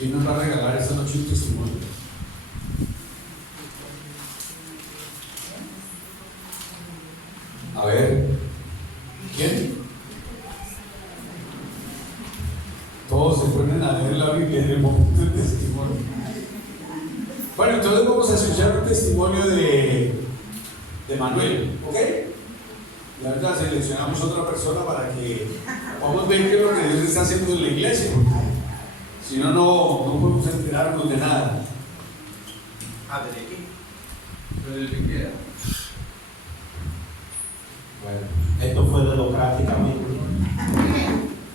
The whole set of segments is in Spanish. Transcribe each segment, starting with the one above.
¿Quién nos va a regalar esta noche un testimonio? A ver, ¿quién? Todos se ponen a leer la Biblia en el momento del testimonio. Bueno, entonces vamos a escuchar un testimonio de Manuel, ¿ok? Y ahorita seleccionamos otra persona para que podamos ver qué es lo que Dios está haciendo en la iglesia. Si no, no podemos enterarnos de nada. ¿De qué? ¿De lo que quiera? Bueno, esto fue democráticamente,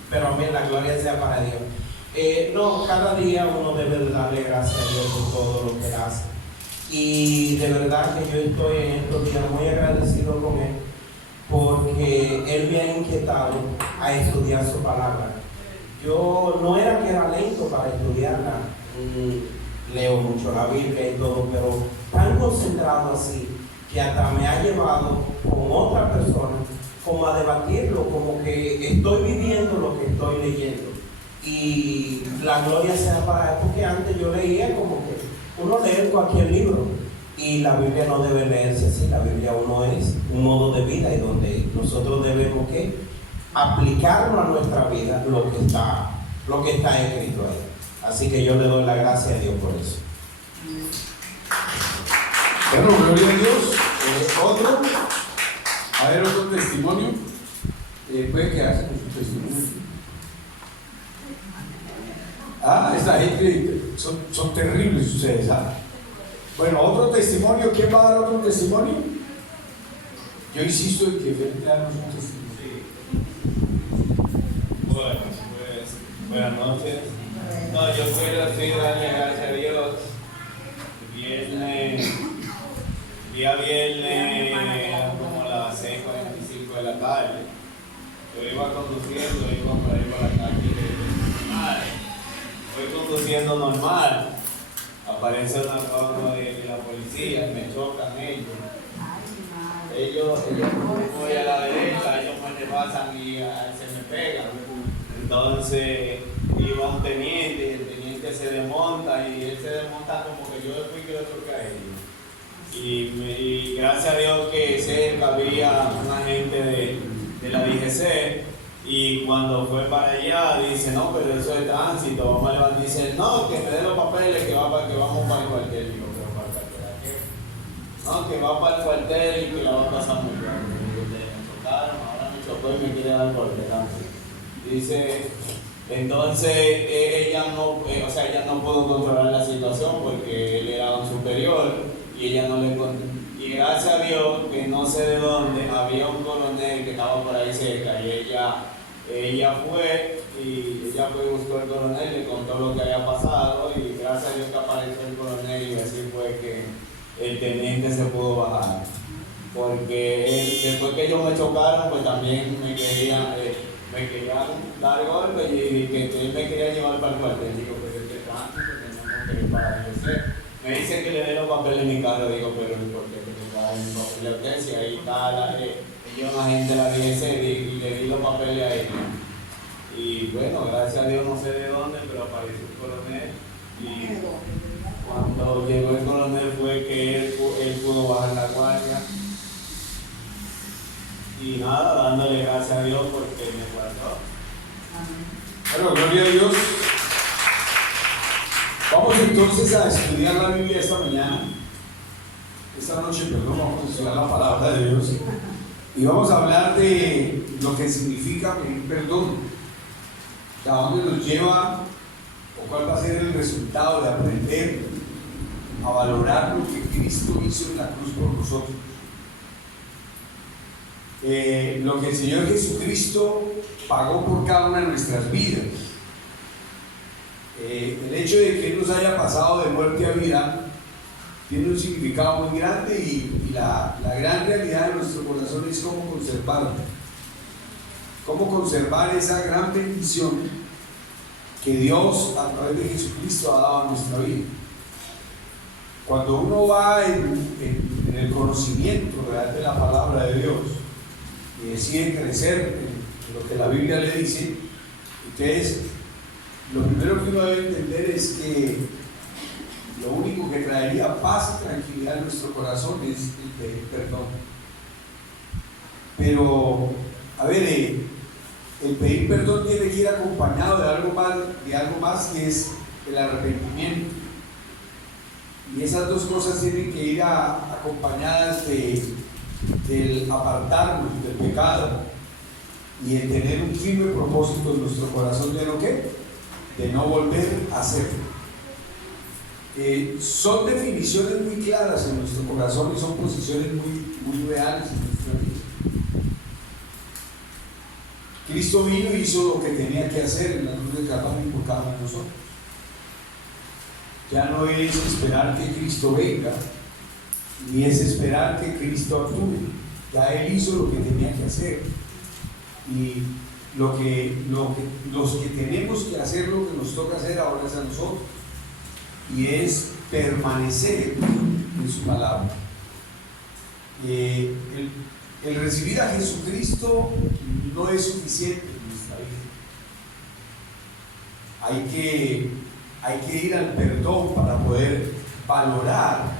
pero amén, la gloria sea para Dios. No, cada día uno debe de darle gracias a Dios por todo lo que Él hace. Y de verdad que yo estoy en estos días muy agradecido con Él, porque Él me ha inquietado a estudiar su palabra. Yo no era que era lento para estudiarla, leo mucho la Biblia y todo, pero tan concentrado así, que hasta me ha llevado con otra persona como a debatirlo, como que estoy viviendo lo que estoy leyendo. Y la gloria sea para Él, porque antes yo leía como que uno lee cualquier libro y la Biblia no debe leerse así. La Biblia uno es un modo de vida y donde nosotros debemos que aplicarlo a nuestra vida lo que está escrito ahí. Así que yo le doy la gracia a Dios por eso. Bueno, gloria a Dios. Otro. A ver, otro testimonio. Puede quedarse con su testimonio. Esta gente son terribles ustedes, ¿sabes? Bueno, otro testimonio. ¿Quién va a dar otro testimonio? Yo insisto en que deben darnos un testimonio. Bueno, pues, buenas noches. No, yo quiero darle gracias a Dios. Día viernes, como a las 6:45 de la tarde, yo iba conduciendo, iba por ahí por la calle normal. Voy conduciendo normal. Aparece una forma de la policía, me chocan ellos. Ellos voy a la derecha, ellos me pasan y se me pegan. Entonces iba un teniente y el teniente se desmonta y él se desmonta como que yo fui que lo toqué a ellos. Y gracias a Dios que cerca había un agente de la DGC y cuando fue para allá dice, no, pero eso es tránsito, vamos a levantar. Dice, no, que me den los papeles que vamos para el cuartel. Digo, pero para el cuartel, ¿a qué? No, que va para el cuartel y que la va a pasar muy bien. Me chocaron, ahora me chocó y me quiere dar por delante. Dice, entonces ella no pudo controlar la situación porque él era un superior y ella no le y gracias a Dios que no sé de dónde había un coronel que estaba por ahí cerca y ella fue y buscó al coronel, le contó lo que había pasado y gracias a Dios que apareció el coronel y así fue que el teniente se pudo bajar, porque después que ellos me chocaron pues también me querían dar golpes y que él me quería llevar para el cuartel. Digo, pero este tránsito tenemos que ir para yo. Me dicen que le dé los papeles en mi carro, digo, pero ¿por qué? Porque está en la urgencia, ahí está yo un agente de la DGC y le di los papeles a ella. Y bueno, gracias a Dios no sé de dónde, pero apareció el coronel y cuando llegó el coronel fue que él pudo bajar la guardia. Y nada, dándole gracias a Dios porque me guardó. Bueno, gloria a Dios. Vamos entonces a estudiar la Biblia esta noche, vamos a estudiar la palabra de Dios. Y vamos a hablar de lo que significa pedir perdón. ¿A dónde nos lleva o cuál va a ser el resultado de aprender a valorar lo que Cristo hizo en la cruz por nosotros? Lo que el Señor Jesucristo pagó por cada una de nuestras vidas. El hecho de que Él nos haya pasado de muerte a vida tiene un significado muy grande y la gran realidad de nuestro corazón es cómo conservar esa gran bendición que Dios a través de Jesucristo ha dado a nuestra vida. Cuando uno va en el conocimiento real de la palabra de Dios y decide crecer en lo que la Biblia le dice, entonces lo primero que uno debe entender es que lo único que traería paz y tranquilidad en nuestro corazón es el pedir perdón. Pero, a ver, el pedir perdón tiene que ir acompañado de algo más que es el arrepentimiento. Y esas dos cosas tienen que ir acompañadas del apartarnos del pecado y el tener un firme propósito en nuestro corazón de lo que, de no volver a hacerlo. Son definiciones muy claras en nuestro corazón y son posiciones muy reales en nuestra vida. Cristo vino y hizo lo que tenía que hacer en la cruz de Calvario por cada uno de nosotros. Ya no es esperar que Cristo venga, ni es esperar que Cristo actúe. Ya Él hizo lo que tenía que hacer. Y los que tenemos que hacer lo que nos toca hacer ahora es a nosotros. Y es permanecer en su palabra. El recibir a Jesucristo no es suficiente en nuestra vida. Hay que ir al perdón para poder valorar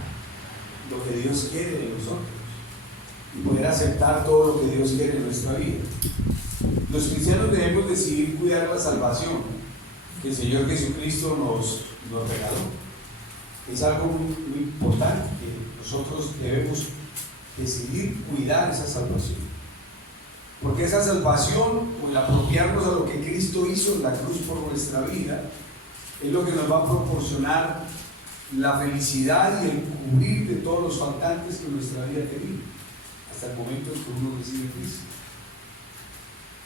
lo que Dios quiere de nosotros y poder aceptar todo lo que Dios quiere en nuestra vida. Los cristianos debemos decidir cuidar la salvación que el Señor Jesucristo nos regaló. Es algo muy importante que nosotros debemos decidir cuidar esa salvación, porque esa salvación, o el apropiarnos a lo que Cristo hizo en la cruz por nuestra vida, es lo que nos va a proporcionar la felicidad y el cubrir de todos los faltantes que nuestra vida tenía hasta el momento en que uno recibe a Cristo.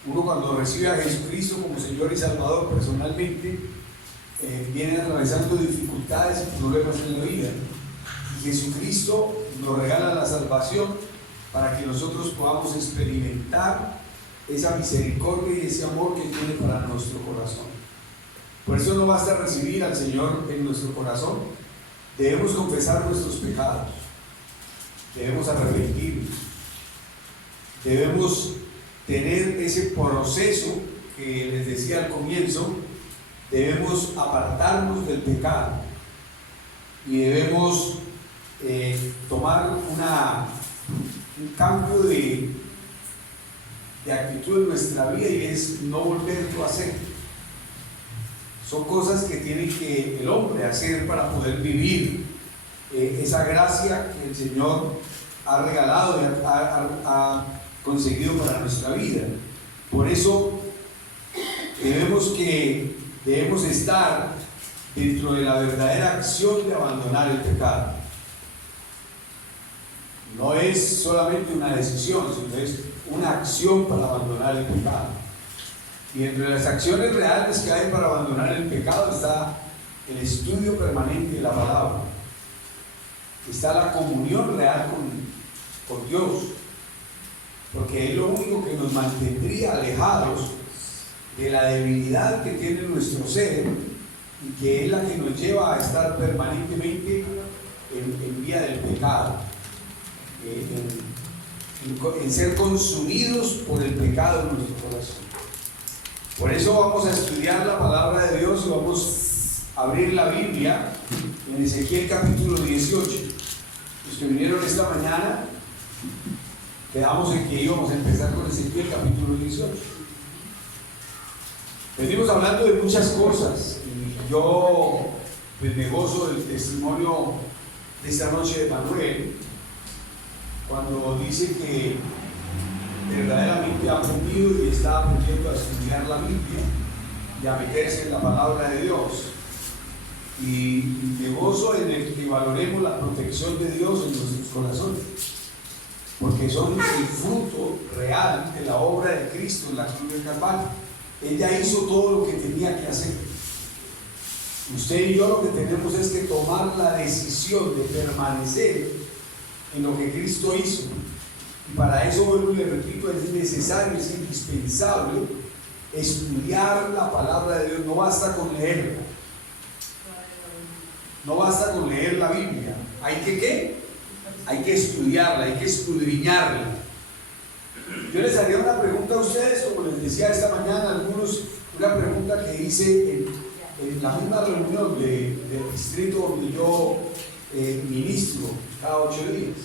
Uno, cuando recibe a Jesucristo como Señor y Salvador personalmente, viene atravesando dificultades y problemas en la vida, y Jesucristo nos regala la salvación para que nosotros podamos experimentar esa misericordia y ese amor que tiene para nuestro corazón. Por eso no basta recibir al Señor en nuestro corazón, debemos confesar nuestros pecados, debemos arrepentirnos, debemos tener ese proceso que les decía al comienzo. Debemos apartarnos del pecado y debemos tomar un cambio de actitud en nuestra vida, y es no volverlo a hacer. Son cosas que tiene que el hombre hacer para poder vivir esa gracia que el Señor ha regalado y ha conseguido para nuestra vida. Por eso debemos estar dentro de la verdadera acción de abandonar el pecado. No es solamente una decisión, sino es una acción para abandonar el pecado. Y entre las acciones reales que hay para abandonar el pecado está el estudio permanente de la palabra, está la comunión real con Dios, porque es lo único que nos mantendría alejados de la debilidad que tiene nuestro ser, y que es la que nos lleva a estar permanentemente en vía del pecado, en ser consumidos por el pecado en nuestro corazón. Por eso vamos a estudiar la palabra de Dios y vamos a abrir la Biblia en Ezequiel capítulo 18. Los que vinieron esta mañana, quedamos en que íbamos a empezar con Ezequiel capítulo 18. Venimos hablando de muchas cosas y yo pues me gozo del testimonio de esta noche de Manuel, cuando dice que verdaderamente ha aprendido y está aprendiendo a estudiar la Biblia y a meterse en la palabra de Dios. Y me gozo en el que valoremos la protección de Dios en nuestros corazones, porque son el fruto real de la obra de Cristo en la cruz del Calvario. Ella hizo todo lo que tenía que hacer. Usted y yo lo que tenemos es que tomar la decisión de permanecer en lo que Cristo hizo. Y para eso, vuelvo y le repito, es necesario, es indispensable estudiar la palabra de Dios. No basta con leerla, no basta con leer la Biblia. Hay que ¿qué? Hay que estudiarla, hay que escudriñarla. Yo les haría una pregunta a ustedes, como les decía esta mañana, algunos, una pregunta que hice en la misma reunión del distrito donde yo ministro cada 8 días.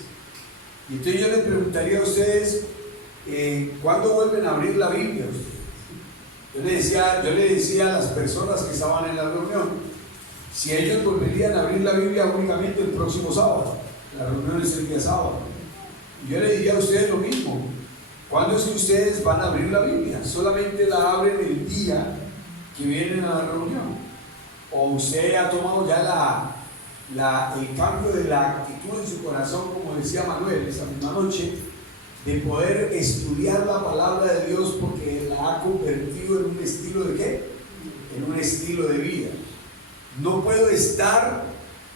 Y entonces yo les preguntaría a ustedes, ¿cuándo vuelven a abrir la Biblia? Yo le decía a las personas que estaban en la reunión, si ellos volverían a abrir la Biblia únicamente el próximo sábado. La reunión es el día sábado. Y yo le diría a ustedes lo mismo. ¿Cuándo es que ustedes van a abrir la Biblia? ¿Solamente la abren el día que vienen a la reunión? ¿O usted ha tomado ya el cambio de la actitud en su corazón, como decía Manuel esa misma noche, de poder estudiar la palabra de Dios porque la ha convertido en un estilo de qué? En un estilo de vida. No puedo estar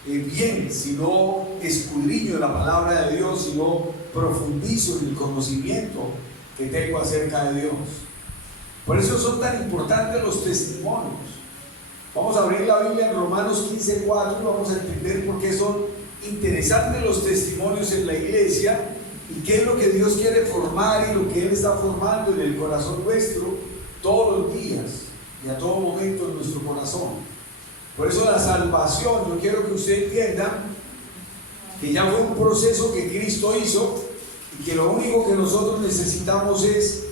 bien si no escudriño la palabra de Dios, si no profundizo en el conocimiento que tengo acerca de Dios. Por eso son tan importantes los testimonios. Vamos a abrir la Biblia en Romanos 15:4 y vamos a entender por qué son interesantes los testimonios en la iglesia y qué es lo que Dios quiere formar y lo que Él está formando en el corazón nuestro todos los días y a todo momento en nuestro corazón. Por eso la salvación, yo quiero que usted entienda que ya fue un proceso que Cristo hizo y que lo único que nosotros necesitamos es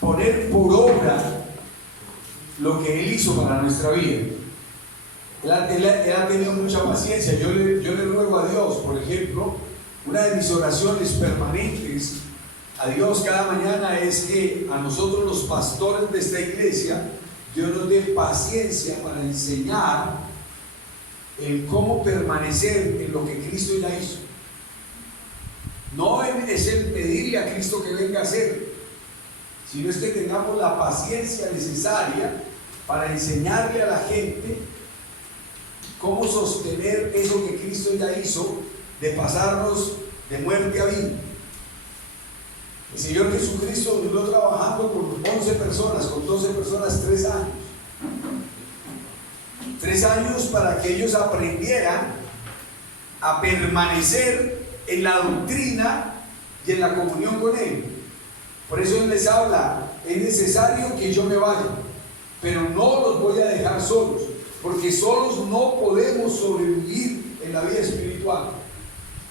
poner por obra lo que Él hizo para nuestra vida. Él ha tenido mucha paciencia. Yo le ruego a Dios, por ejemplo, una de mis oraciones permanentes a Dios cada mañana es que a nosotros los pastores de esta iglesia Dios nos dé paciencia para enseñar el cómo permanecer en lo que Cristo ya hizo. No es el pedirle a Cristo que venga a hacer, sino es que tengamos la paciencia necesaria para enseñarle a la gente cómo sostener eso que Cristo ya hizo, de pasarnos de muerte a vida. El Señor Jesucristo duró trabajando con 11 personas, con 12 personas 3 años. 3 años para que ellos aprendieran a permanecer en la doctrina y en la comunión con Él. Por eso Él les habla, es necesario que yo me vaya, pero no los voy a dejar solos, porque solos no podemos sobrevivir en la vida espiritual.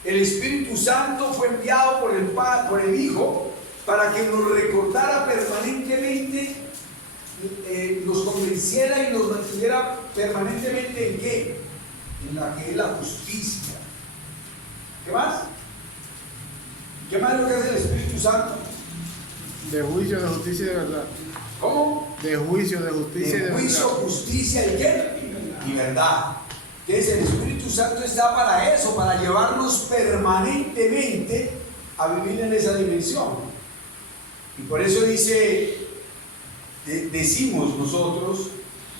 El Espíritu Santo fue enviado por el Hijo para que nos recordara permanentemente, nos convenciera y nos mantuviera permanentemente ¿en qué? En la que es la justicia. ¿Qué más? ¿Qué más es lo que hace el Espíritu Santo? De juicio, de justicia y de verdad. ¿Cómo? De juicio, de justicia y de verdad. De juicio, justicia y ¿qué? Y verdad. Entonces el Espíritu Santo está para eso, para llevarnos permanentemente a vivir en esa dimensión. Y por eso decimos nosotros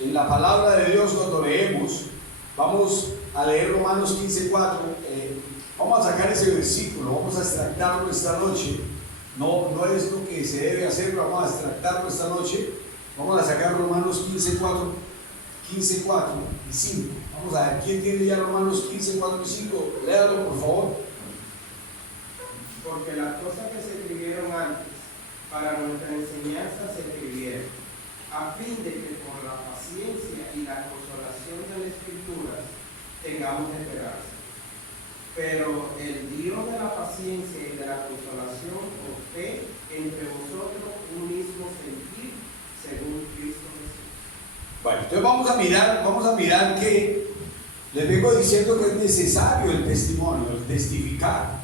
en la palabra de Dios cuando leemos, vamos a leer Romanos 15:4, vamos a sacar ese versículo, vamos a extractarlo esta noche. No es lo que se debe hacer, pero vamos a extractarlo esta noche. Vamos a sacar Romanos 15:4 y 5. Vamos a ver, ¿quién tiene ya Romanos 15:4 y 5? Léalo, por favor. Porque las cosas que se escribieron antes, para nuestra enseñanza se escribieron, a fin de que por la paciencia y la consolación de las Escrituras tengamos esperanza. Pero el Dios de la paciencia y de la consolación posee entre vosotros un mismo sentir según Cristo Jesús. Bueno, entonces vamos a mirar que les vengo diciendo que es necesario el testimonio, el testificar.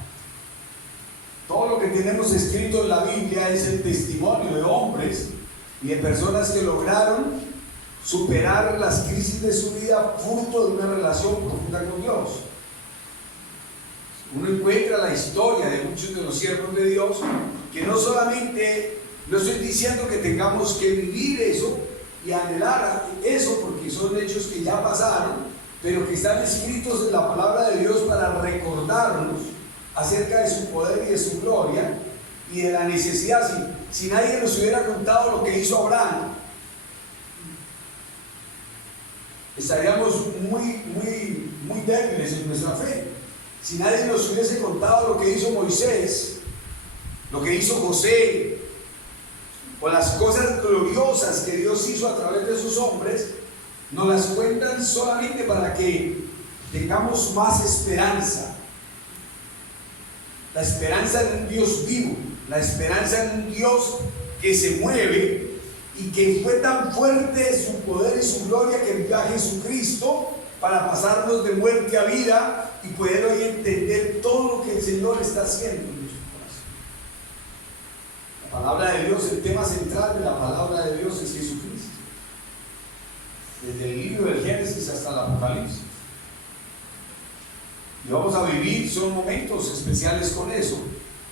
Todo lo que tenemos escrito en la Biblia es el testimonio de hombres y de personas que lograron superar las crisis de su vida fruto de una relación profunda con Dios. Uno encuentra la historia de muchos de los siervos de Dios que no solamente, no estoy diciendo que tengamos que vivir eso y anhelar eso porque son hechos que ya pasaron, pero que están escritos en la palabra de Dios para recordarnos acerca de su poder y de su gloria y de la necesidad. Si nadie nos hubiera contado lo que hizo Abraham, estaríamos muy débiles en nuestra fe. Si nadie nos hubiese contado lo que hizo Moisés, lo que hizo José, o las cosas gloriosas que Dios hizo a través de sus hombres, nos las cuentan solamente para que tengamos más esperanza. La esperanza en un Dios vivo, la esperanza en un Dios que se mueve y que fue tan fuerte su poder y su gloria que envió a Jesucristo para pasarnos de muerte a vida y poder hoy entender todo lo que el Señor está haciendo en nuestro corazón. La palabra de Dios, el tema central de la palabra de Dios es Jesucristo. Desde el libro del Génesis hasta el Apocalipsis. Y vamos a vivir, son momentos especiales con eso.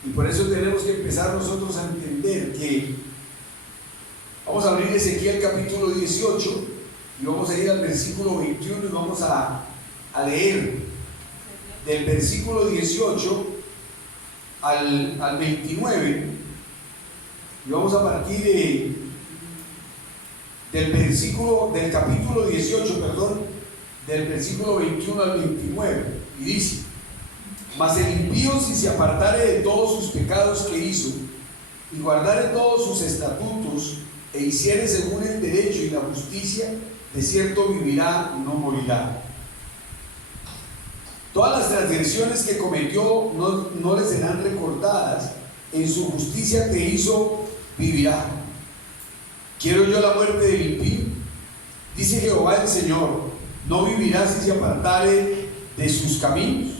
Y por eso tenemos que empezar nosotros a entender que vamos a abrir Ezequiel capítulo 18 y vamos a ir al versículo 21 y vamos a leer del versículo 18 al 29 y vamos a partir del capítulo 18, del versículo 21 al 29. Y dice: mas el impío, si se apartare de todos sus pecados que hizo y guardare todos sus estatutos e hiciere según el derecho y la justicia, de cierto vivirá y no morirá. Todas las transgresiones que cometió no le serán recordadas, en su justicia que hizo vivirá. ¿Quiero yo la muerte del impío? Dice Jehová el Señor: no vivirá si se apartare de sus caminos.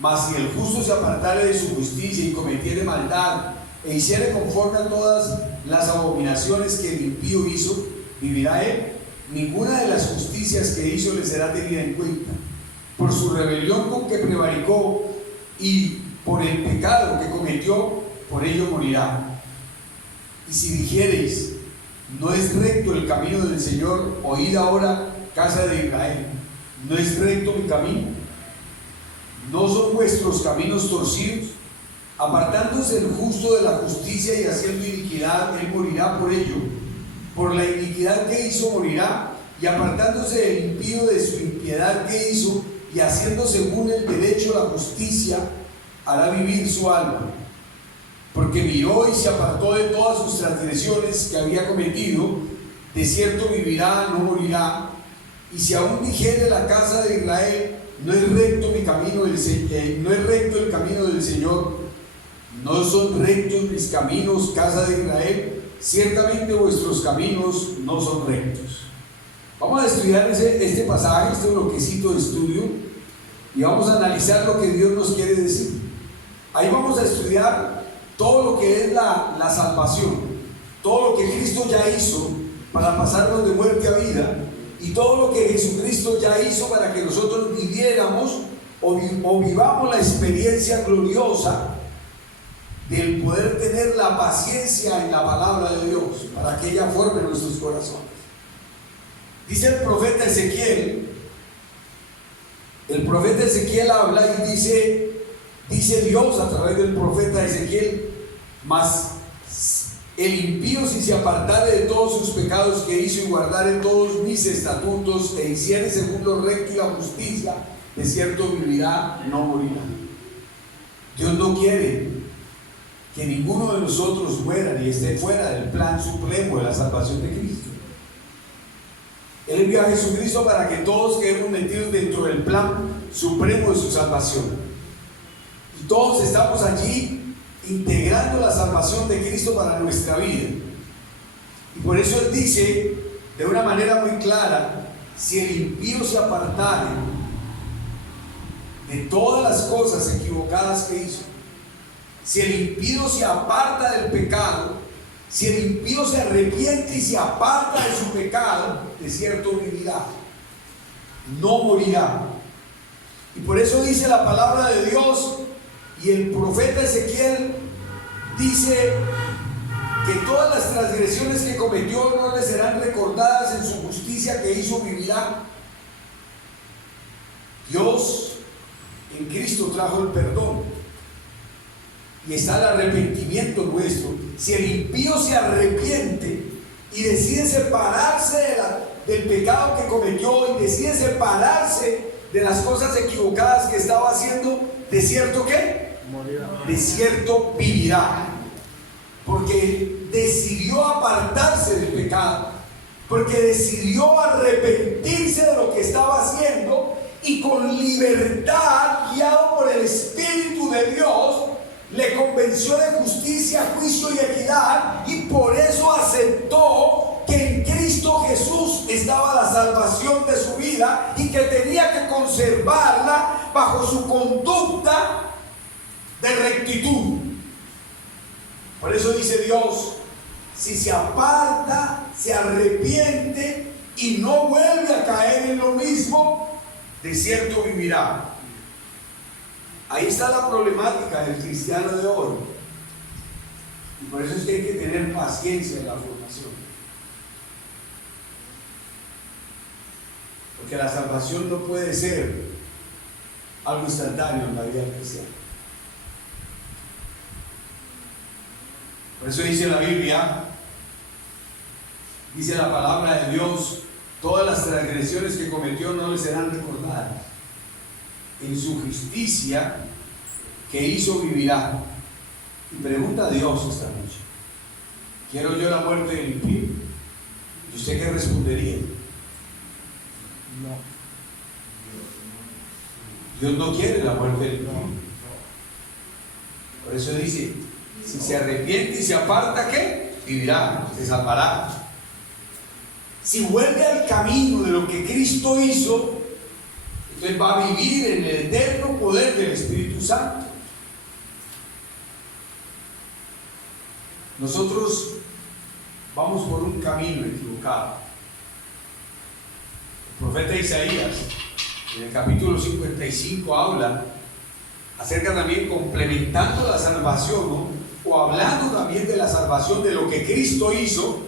Mas si el justo se apartare de su justicia y cometiere maldad e hiciere conforme a todas las abominaciones que el impío hizo, vivirá él. Ninguna de las justicias que hizo le será tenida en cuenta. Por su rebelión con que prevaricó y por el pecado que cometió, por ello morirá. Y si dijereis: no es recto el camino del Señor, oíd ahora, casa de Israel, ¿no es recto mi camino? ¿No son vuestros caminos torcidos? Apartándose el justo de la justicia y haciendo iniquidad, él morirá por ello. Por la iniquidad que hizo morirá, y apartándose el impío de su impiedad que hizo, y haciendo según el derecho la justicia, hará vivir su alma. Porque miró y se apartó de todas sus transgresiones que había cometido, de cierto vivirá, no morirá. Y si aún dijere la casa de Israel: no es recto mi camino, no es recto el camino del Señor, no son rectos mis caminos, casa de Israel, ciertamente vuestros caminos no son rectos. Vamos a estudiar este pasaje, este bloquecito de estudio, y vamos a analizar lo que Dios nos quiere decir. Ahí vamos a estudiar todo lo que es la salvación, todo lo que Cristo ya hizo para pasarnos de muerte a vida, y todo lo que Jesucristo ya hizo para que nosotros viviéramos o vivamos la experiencia gloriosa del poder tener la paciencia en la palabra de Dios para que ella forme nuestros corazones. Dice el profeta Ezequiel habla y dice Dios a través del profeta Ezequiel: mas el impío, si se apartare de todos sus pecados que hizo y guardare todos mis estatutos e hiciere según lo recto y la justicia, de cierto vivirá, no morirá. Dios no quiere que ninguno de nosotros muera ni esté fuera del plan supremo de la salvación de Cristo. Él envió a Jesucristo para que todos quedemos metidos dentro del plan supremo de su salvación. Y todos estamos allí integrando la salvación de Cristo para nuestra vida. Y por eso Él dice de una manera muy clara: si el impío se apartare de todas las cosas equivocadas que hizo, si el impío se aparta del pecado, si el impío se arrepiente y se aparta de su pecado, de cierto vivirá, no morirá. Y por eso dice la palabra de Dios, y el profeta Ezequiel dice que todas las transgresiones que cometió no le serán recordadas, en su justicia que hizo vivirá. Dios en Cristo trajo el perdón y está el arrepentimiento nuestro. Si el impío se arrepiente y decide separarse del pecado que cometió y decide separarse de las cosas equivocadas que estaba haciendo, ¿de cierto qué? De cierto vivirá, porque decidió apartarse del pecado, porque decidió arrepentirse de lo que estaba haciendo y con libertad, guiado por el Espíritu de Dios, le convenció de justicia, juicio y equidad, y por eso aceptó que en Cristo Jesús estaba la salvación de su vida y que tenía que conservarla bajo su conducta de rectitud. Por eso dice Dios: si se aparta, se arrepiente y no vuelve a caer en lo mismo, de cierto vivirá. Ahí está la problemática del cristiano de hoy. Y por eso es que hay que tener paciencia en la formación. Porque la salvación no puede ser algo instantáneo en la vida cristiana. Por eso dice la Biblia, dice la palabra de Dios: todas las transgresiones que cometió no le serán recordadas. En su justicia que hizo vivirá. Y pregunta a Dios esta noche: ¿quiero yo la muerte del impío? ¿Y usted qué respondería? No. Dios no quiere la muerte del impío. Por eso dice: si se arrepiente y se aparta, ¿qué? Vivirá, se salvará. Si vuelve al camino de lo que Cristo hizo, entonces va a vivir en el eterno poder del Espíritu Santo. Nosotros vamos por un camino equivocado. El profeta Isaías, en el capítulo 55, habla acerca también, complementando la salvación, ¿no? O hablando también de la salvación, de lo que Cristo hizo.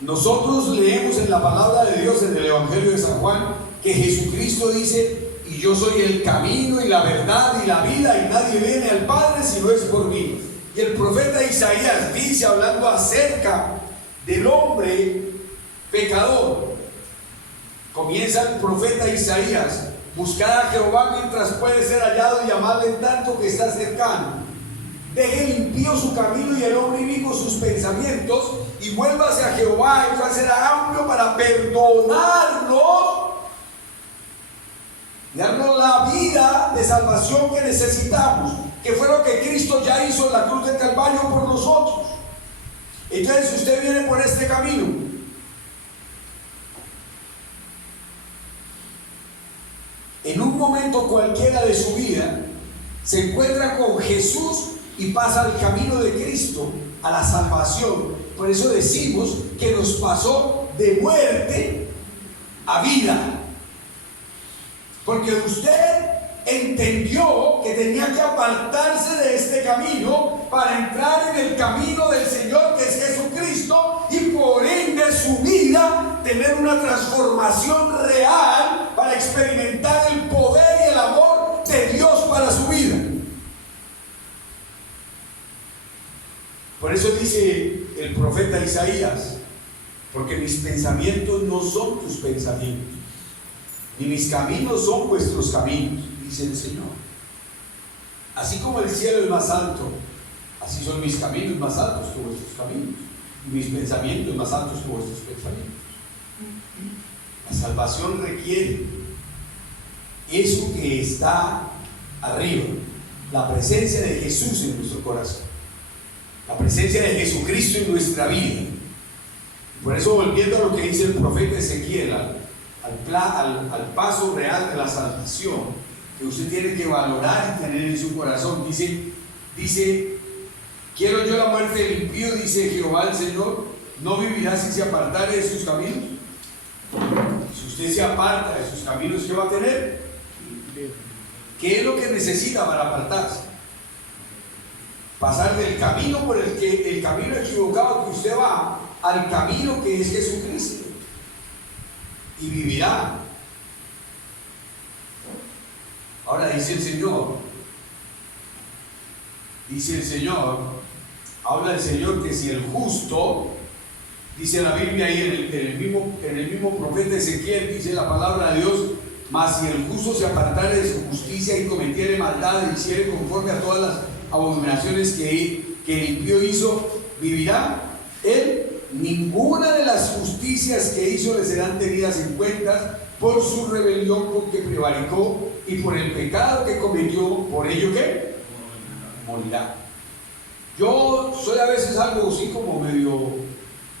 Nosotros leemos en la palabra de Dios, en el Evangelio de San Juan, que Jesucristo dice: y yo soy el camino y la verdad y la vida, y nadie viene al Padre si no es por mí. Y el profeta Isaías dice, hablando acerca del hombre pecador, comienza el profeta Isaías: buscar a Jehová mientras puede ser hallado y llamarle en tanto que está cercano. Deje el impío su camino y el hombre inicuo sus pensamientos, y vuélvase a Jehová, y va a ser amplio para perdonarnos y darnos la vida de salvación que necesitamos, que fue lo que Cristo ya hizo en la cruz del Calvario por nosotros. Entonces, si usted viene por este camino, en un momento cualquiera de su vida se encuentra con Jesús y pasa al camino de Cristo, a la salvación. Por eso decimos que nos pasó de muerte a vida, porque usted entendió que tenía que apartarse de este camino para entrar en el camino del Señor, que es Jesucristo, y por ende su vida tener una transformación real para experimentar el poder y el amor de Dios para su vida. Por eso dice el profeta Isaías: porque mis pensamientos no son tus pensamientos, ni mis caminos son vuestros caminos, dice el Señor. Así como el cielo es más alto, así son mis caminos más altos que vuestros caminos, y mis pensamientos más altos que vuestros pensamientos. La salvación requiere eso que está arriba, la presencia de Jesús en nuestro corazón, la presencia de Jesucristo en nuestra vida. Por eso, volviendo a lo que dice el profeta Ezequiel, al paso real de la salvación que usted tiene que valorar y tener en su corazón, dice: quiero yo la muerte del impío, dice Jehová el Señor, no vivirá si se apartare de sus caminos. Si usted se aparta de sus caminos, ¿qué va a tener? ¿Qué es lo que necesita para apartarse? Pasar del camino por el camino equivocado que usted va, al camino que es Jesucristo, y vivirá. Ahora dice el Señor, habla el Señor que si el justo, dice la Biblia ahí en el mismo profeta Ezequiel, dice la palabra de Dios: mas si el justo se apartare de su justicia y cometiere maldad y hiciere conforme a todas las abominaciones que el impío hizo, ¿vivirá él? ninguna de las justicias que hizo le serán tenidas en cuenta por su rebelión con que prevaricó y por el pecado que cometió, por ello que morirá. Yo soy a veces algo así como medio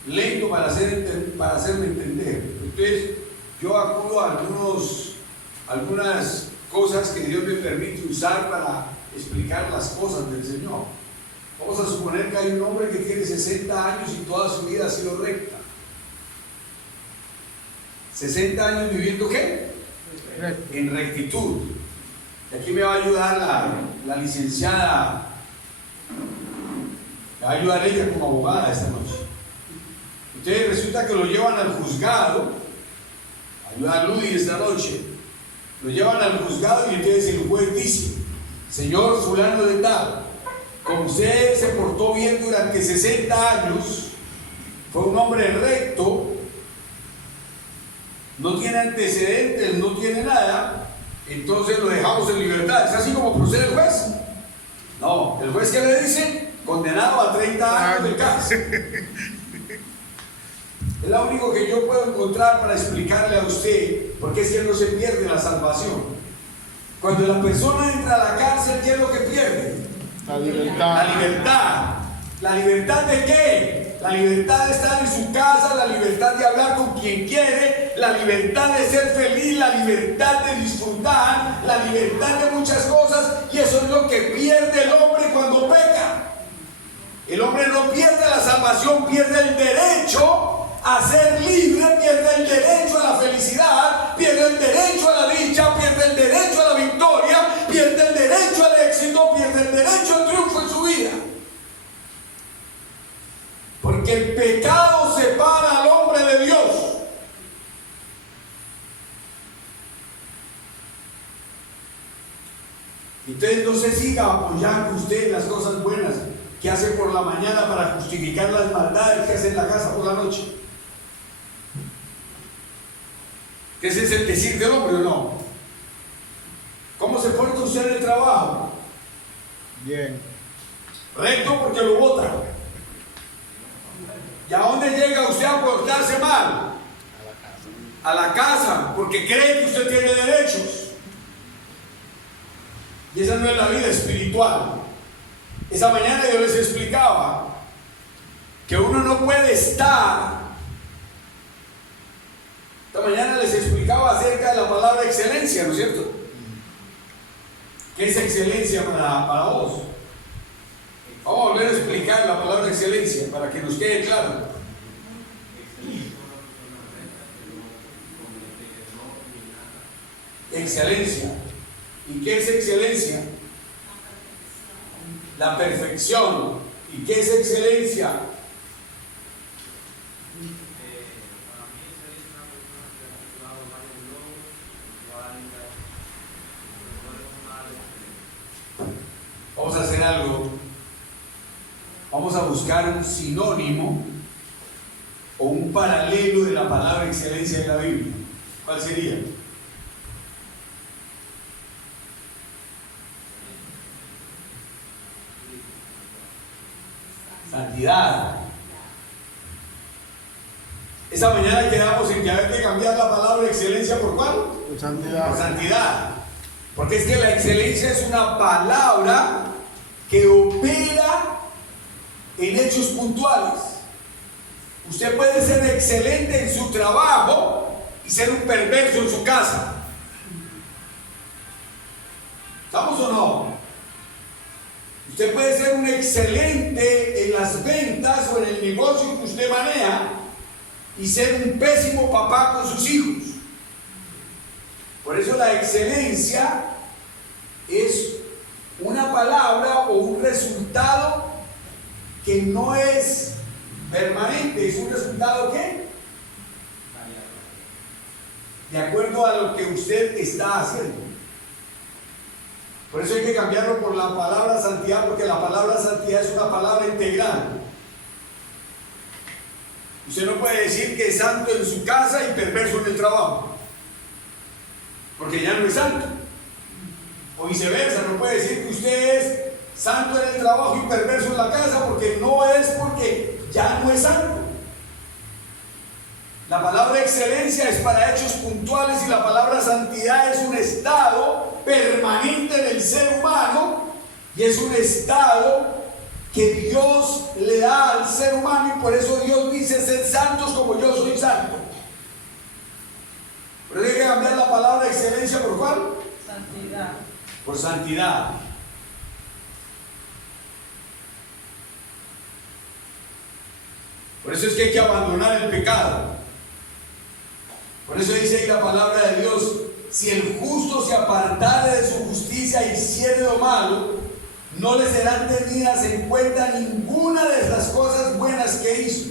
lento para hacerme entender. Entonces yo acudo a algunas cosas que Dios me permite usar para explicar las cosas del Señor. Vamos a suponer que hay un hombre que tiene 60 años y toda su vida ha sido recta. 60 años viviendo ¿qué? En rectitud. Y aquí me va a ayudar la licenciada, me va a ayudar ella como abogada esta noche. Entonces resulta que lo llevan al juzgado, ayuda a Ludi esta noche, lo llevan al juzgado y entonces el juez dice: señor fulano de tal, como usted se portó bien durante 60 años, fue un hombre recto, no tiene antecedentes, no tiene nada, entonces lo dejamos en libertad. ¿Es así como procede el juez? No, el juez ¿qué le dice? Condenado a 30 años de cárcel. Es lo único que yo puedo encontrar para explicarle a usted, porque es que no se pierde la salvación. Cuando la persona entra a la cárcel, ¿qué es lo que pierde? La libertad. La libertad. ¿La libertad de qué? La libertad de estar en su casa, la libertad de hablar con quien quiere, la libertad de ser feliz, la libertad de disfrutar, la libertad de muchas cosas, y eso es lo que pierde el hombre cuando peca. El hombre no pierde la salvación, pierde el derecho a ser libre, pierde el derecho a la felicidad, pierde el derecho a la dicha, pierde el derecho a la victoria, pierde el derecho al éxito, pierde el derecho al triunfo en su vida. Porque el pecado separa al hombre de Dios. Entonces no se siga apoyando usted en las cosas buenas que hace por la mañana para justificar las maldades que hace en la casa por la noche. ¿Qué ese es el decir del hombre o no? ¿Cómo se porta usted en el trabajo? Bien. Recto porque lo botan. ¿Y a dónde llega usted a portarse mal? A la casa, porque cree que usted tiene derechos. Y esa no es la vida espiritual. Esa mañana yo les explicaba que uno no puede estar. Esta mañana les explicaba acerca de la palabra excelencia, ¿no es cierto? ¿Qué es excelencia para vos? Vamos a volver a explicar la palabra excelencia para que nos quede claro. Excelencia. ¿Y qué es excelencia? La perfección. ¿Y qué es excelencia? Vamos a hacer algo. Vamos a buscar un sinónimo o un paralelo de la palabra excelencia en la Biblia. ¿Cuál sería? Santidad. Esa mañana quedamos en que hay que cambiar la palabra excelencia por ¿cuál? Por santidad. Por santidad. Porque es que la excelencia es una palabra que opera en hechos puntuales. Usted puede ser excelente en su trabajo y ser un perverso en su casa. ¿Estamos o no? Usted puede ser un excelente en las ventas o en el negocio que usted maneja y ser un pésimo papá con sus hijos. Por eso la excelencia es una palabra o un resultado que no es permanente, es un resultado ¿qué? De acuerdo a lo que usted está haciendo. Por eso hay que cambiarlo por la palabra santidad, porque la palabra santidad es una palabra integral. Usted no puede decir que es santo en su casa y perverso en el trabajo, porque ya no es santo. O viceversa, no puede decir que usted es santo en el trabajo y perverso en la casa, porque no es, porque ya no es santo. La palabra excelencia es para hechos puntuales y la palabra santidad es un estado permanente del ser humano y es un estado que Dios le da al ser humano y por eso Dios dice: sed santos como yo soy santo. Pero hay que cambiar la palabra excelencia por ¿cuál? Santidad. Por santidad. Por eso es que hay que abandonar el pecado. Por eso dice ahí la palabra de Dios: si el justo se apartare de su justicia y hiciere lo malo, no le serán tenidas en cuenta ninguna de las cosas buenas que hizo.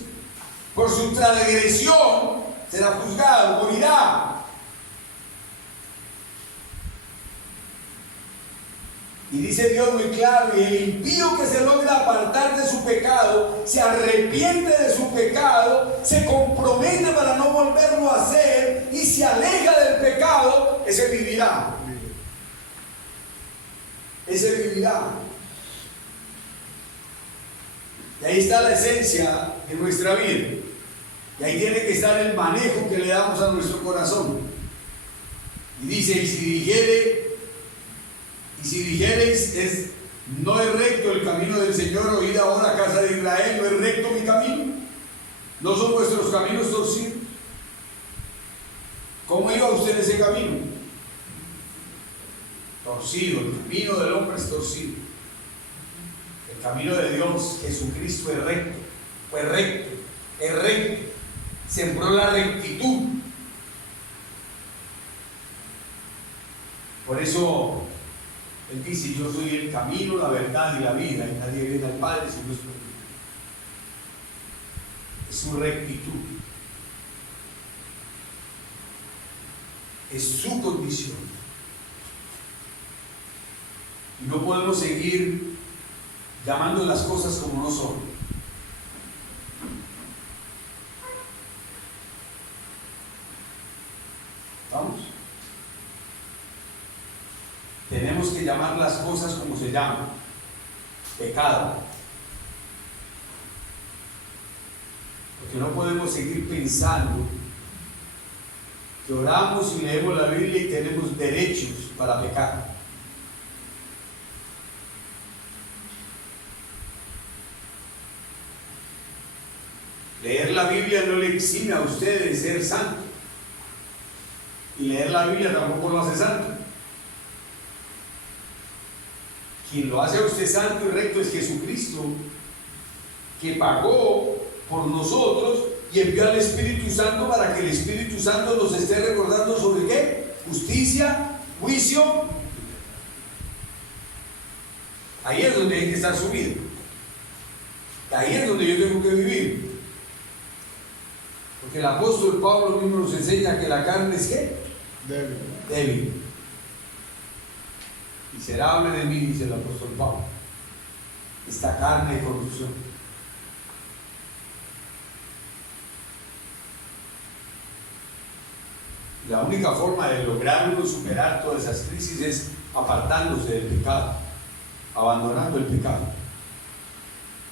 Por su transgresión será juzgado, morirá. Y dice Dios muy claro: y el impío que se logra apartar de su pecado, se arrepiente de su pecado, se compromete para no volverlo a hacer y se aleja del pecado, ese vivirá. Ese vivirá. Y ahí está la esencia de nuestra vida. Y ahí tiene que estar el manejo que le damos a nuestro corazón. Y dice: y si dijereis, no es recto el camino del Señor, oíd ahora, casa de Israel, no es recto mi camino, no son vuestros caminos torcidos. ¿Cómo iba usted en ese camino? Torcido. El camino del hombre es torcido. El camino de Dios, Jesucristo, es recto, fue recto, es recto, sembró la rectitud. Por eso Él dice: yo soy el camino, la verdad y la vida, y nadie viene al Padre si no es por mí. Es su rectitud, es su condición. Y no podemos seguir llamando las cosas como no son. ¿Vamos? Tenemos que llamar las cosas como se llaman: pecado. Porque no podemos seguir pensando que oramos y leemos la Biblia y tenemos derechos para pecar. Leer la Biblia no le exime a usted de ser santo. Y leer la Biblia tampoco lo hace santo. Quien lo hace a usted santo y recto es Jesucristo, que pagó por nosotros y envió al Espíritu Santo para que el Espíritu Santo nos esté recordando sobre ¿qué? Justicia, juicio. Ahí es donde hay que estar su vida. Ahí es donde yo tengo que vivir. Porque el apóstol Pablo mismo nos enseña que la carne es ¿qué? Débil. Débil. Miserable de mí, dice el apóstol Pablo, esta carne de corrupción. La única forma de lograr uno superar todas esas crisis es apartándose del pecado, abandonando el pecado.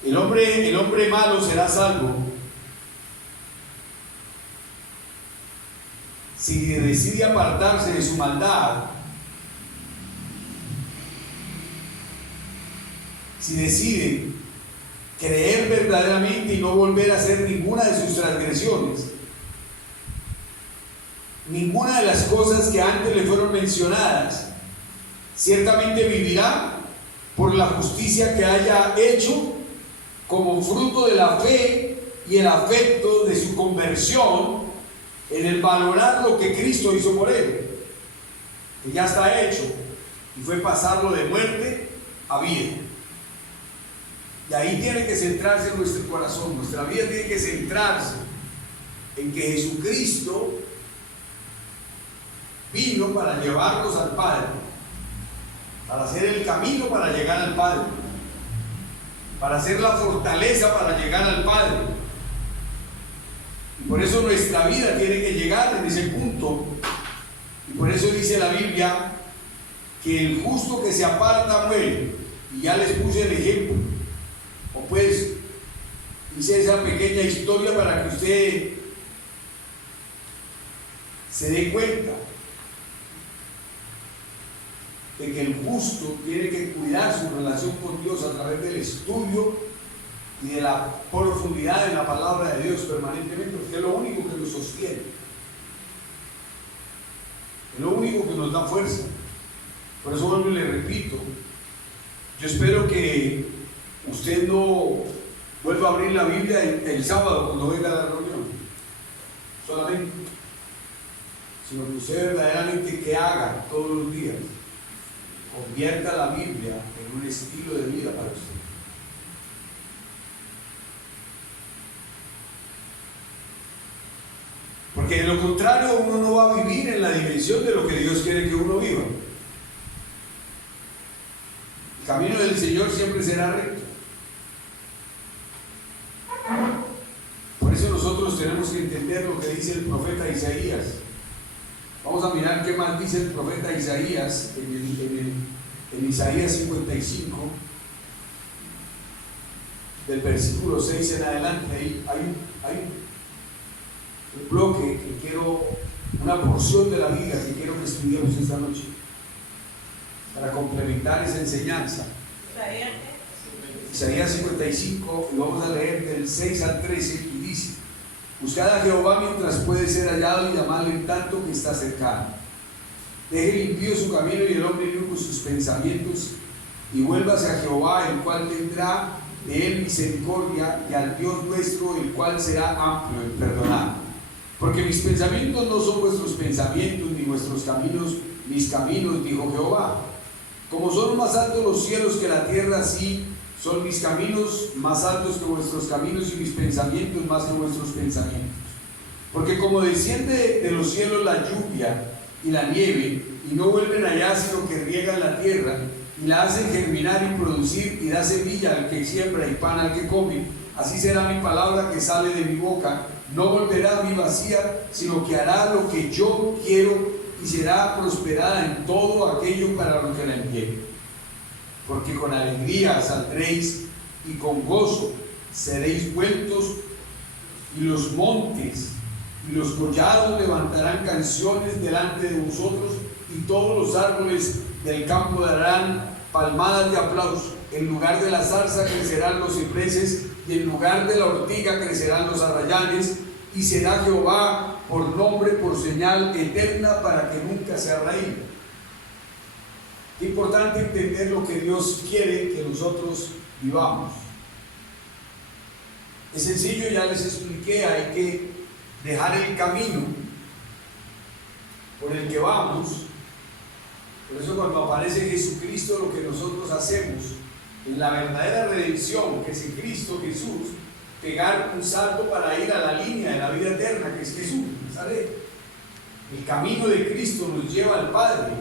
El hombre malo será salvo si decide apartarse de su maldad, si decide creer verdaderamente y no volver a hacer ninguna de sus transgresiones, ninguna de las cosas que antes le fueron mencionadas. Ciertamente vivirá por la justicia que haya hecho como fruto de la fe y el afecto de su conversión en el valorar lo que Cristo hizo por él, que ya está hecho, y fue pasarlo de muerte a vida. Y ahí tiene que centrarse nuestro corazón. Nuestra vida tiene que centrarse en que Jesucristo vino para llevarnos al Padre, para hacer el camino para llegar al Padre, para hacer la fortaleza para llegar al Padre. Y por eso nuestra vida tiene que llegar en ese punto. Y por eso dice la Biblia que el justo que se aparta muere. Y ya les puse el ejemplo. O pues hice esa pequeña historia para que usted se dé cuenta de que el justo tiene que cuidar su relación con Dios a través del estudio y de la profundidad en la palabra de Dios permanentemente, porque es lo único que nos sostiene, es lo único que nos da fuerza. Por eso vuelvo y le repito, yo espero que usted no vuelva a abrir la Biblia el sábado cuando venga a la reunión, solamente, sino que usted verdaderamente que haga todos los días, convierta la Biblia en un estilo de vida para usted. Porque de lo contrario uno no va a vivir en la dimensión de lo que Dios quiere que uno viva. El camino del Señor siempre será recto. Por eso nosotros tenemos que entender lo que dice el profeta Isaías. Vamos a mirar qué más dice el profeta Isaías en Isaías 55, del versículo 6 en adelante. Ahí hay un bloque que quiero, una porción de la Biblia que quiero que estudiemos esta noche para complementar esa enseñanza. Isaías 55, y vamos a leer del 6 al 13, y dice: buscad a Jehová mientras puede ser hallado y llamadle en tanto que está cercano. Deje el impío su camino y el hombre inicuo sus pensamientos, y vuélvase a Jehová, el cual tendrá de él misericordia, y al Dios nuestro, el cual será amplio en perdonar. Porque mis pensamientos no son vuestros pensamientos, ni vuestros caminos mis caminos, dijo Jehová. Como son más altos los cielos que la tierra, así son mis caminos más altos que vuestros caminos, y mis pensamientos más que vuestros pensamientos. Porque como desciende de los cielos la lluvia y la nieve, y no vuelven allá, sino que riegan la tierra, y la hacen germinar y producir, y da semilla al que siembra y pan al que come, así será mi palabra que sale de mi boca. No volverá a mí vacía, sino que hará lo que yo quiero, y será prosperada en todo aquello para lo que la envié. Porque con alegría saldréis y con gozo seréis vueltos, y los montes y los collados levantarán canciones delante de vosotros, y todos los árboles del campo darán palmadas de aplauso. En lugar de la zarza crecerán los cipreses, y en lugar de la ortiga crecerán los arrayanes, y será Jehová por nombre, por señal eterna, para que nunca se arraigue. Es importante entender lo que Dios quiere que nosotros vivamos. Es sencillo, ya les expliqué, hay que dejar el camino por el que vamos. Por eso cuando aparece Jesucristo, lo que nosotros hacemos en la verdadera redención, que es en Cristo Jesús, pegar un salto para ir a la línea de la vida eterna, que es Jesús, ¿sabes? El camino de Cristo nos lleva al Padre,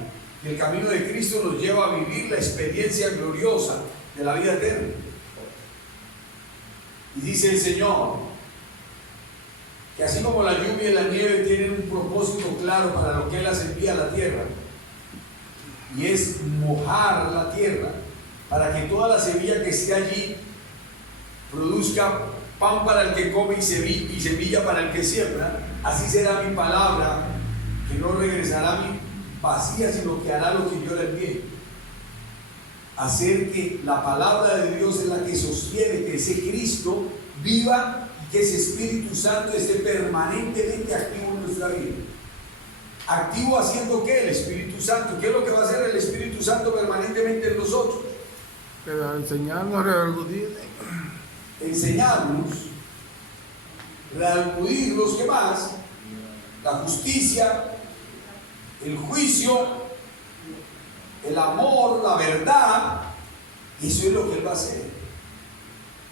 y el camino de Cristo nos lleva a vivir la experiencia gloriosa de la vida eterna. Y dice el Señor que así como la lluvia y la nieve tienen un propósito claro para lo que Él las envía a la tierra, y es mojar la tierra para que toda la semilla que esté allí produzca pan para el que come y semilla para el que siembra, así será mi palabra, que no regresará a mí vacía, sino que hará lo que yo le envíe. Hacer que la palabra de Dios es la que sostiene que ese Cristo viva, y que ese Espíritu Santo esté permanentemente activo en nuestra vida. ¿Activo haciendo qué? El Espíritu Santo. ¿Qué es lo que va a hacer el Espíritu Santo permanentemente en nosotros? Pero enseñarnos a realudir. Enseñarnos, realudir los que más, la justicia, el juicio, el amor, la verdad. Y eso es lo que Él va a hacer.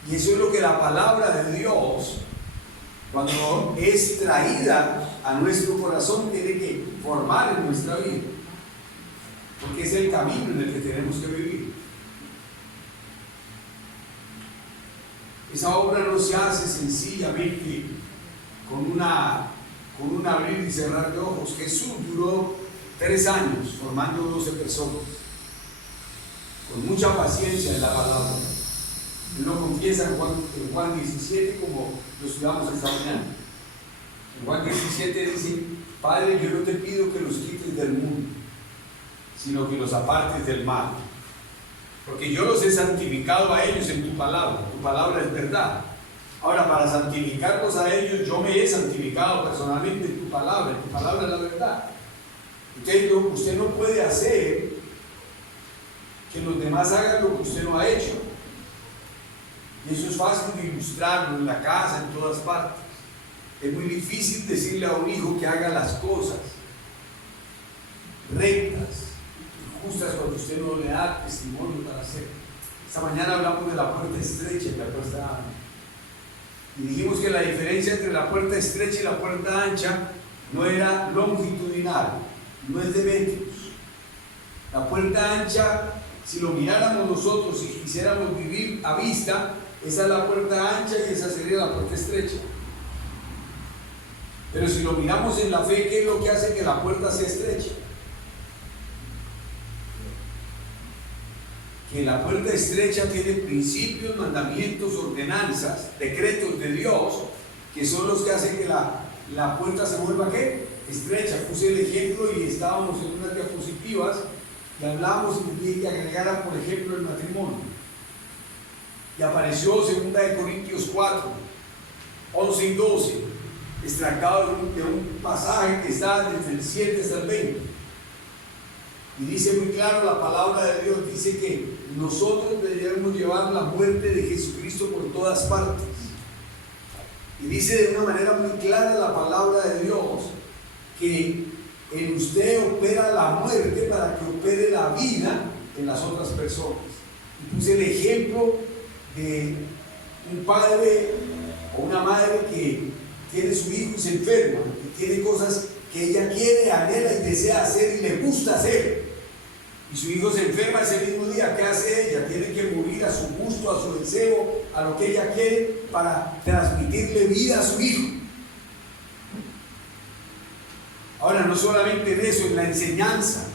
Y eso es lo que la palabra de Dios, cuando es traída a nuestro corazón, tiene que formar en nuestra vida, porque es el camino en el que tenemos que vivir. Esa obra no se hace sencillamente con un abrir y cerrar de ojos. Jesús duró 3 años formando 12 personas, con mucha paciencia en la palabra. Él lo confiesa en Juan 17, como lo estudiamos esta mañana. En Juan 17 dice: Padre, yo no te pido que los quites del mundo, sino que los apartes del mal. Porque yo los he santificado a ellos en tu palabra es verdad. Ahora, para santificarlos a ellos, yo me he santificado personalmente en tu palabra es la verdad. Usted no puede hacer que los demás hagan lo que usted no ha hecho. Y eso es fácil de ilustrarlo en la casa, en todas partes. Es muy difícil decirle a un hijo que haga las cosas rectas y justas cuando usted no le da testimonio para hacer. Esta mañana hablamos de la puerta estrecha y la puerta ancha. Y dijimos que la diferencia entre la puerta estrecha y la puerta ancha no era longitudinal, no es de metros. La puerta ancha, si lo miráramos nosotros y quisiéramos vivir a vista, esa es la puerta ancha y esa sería la puerta estrecha. Pero si lo miramos en la fe, ¿qué es lo que hace que la puerta sea estrecha? Que la puerta estrecha tiene principios, mandamientos, ordenanzas, decretos de Dios, que son los que hacen que la puerta se vuelva ¿qué? Estrecha. Puse el ejemplo y estábamos en unas diapositivas y hablábamos y me dije que agregara, por ejemplo, el matrimonio. Y apareció 2 Corintios 4, 11 y 12, extractado de un pasaje que está desde el 7 hasta el 20. Y dice muy claro la palabra de Dios, dice que nosotros debemos llevar la muerte de Jesucristo por todas partes. Y dice de una manera muy clara la palabra de Dios que en usted opera la muerte para que opere la vida en las otras personas. Y puse el ejemplo de un padre o una madre que tiene su hijo y se enferma, que tiene cosas que ella quiere, anhela y desea hacer y le gusta hacer. Y su hijo se enferma ese mismo día, ¿qué hace ella? Tiene que morir a su gusto, a su deseo, a lo que ella quiere para transmitirle vida a su hijo. Ahora, no solamente en eso, en la enseñanza.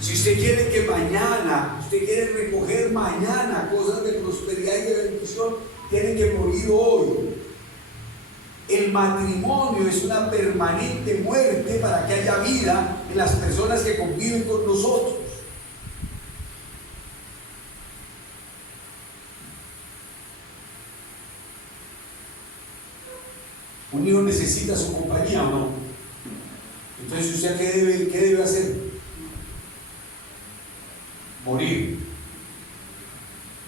Si usted quiere que mañana, usted quiere recoger mañana cosas de prosperidad y de bendición, tiene que morir hoy. El matrimonio es una permanente muerte para que haya vida en las personas que conviven con nosotros. Un hijo necesita su compañía, ¿o no? Entonces, ¿usted qué debe hacer? Morir.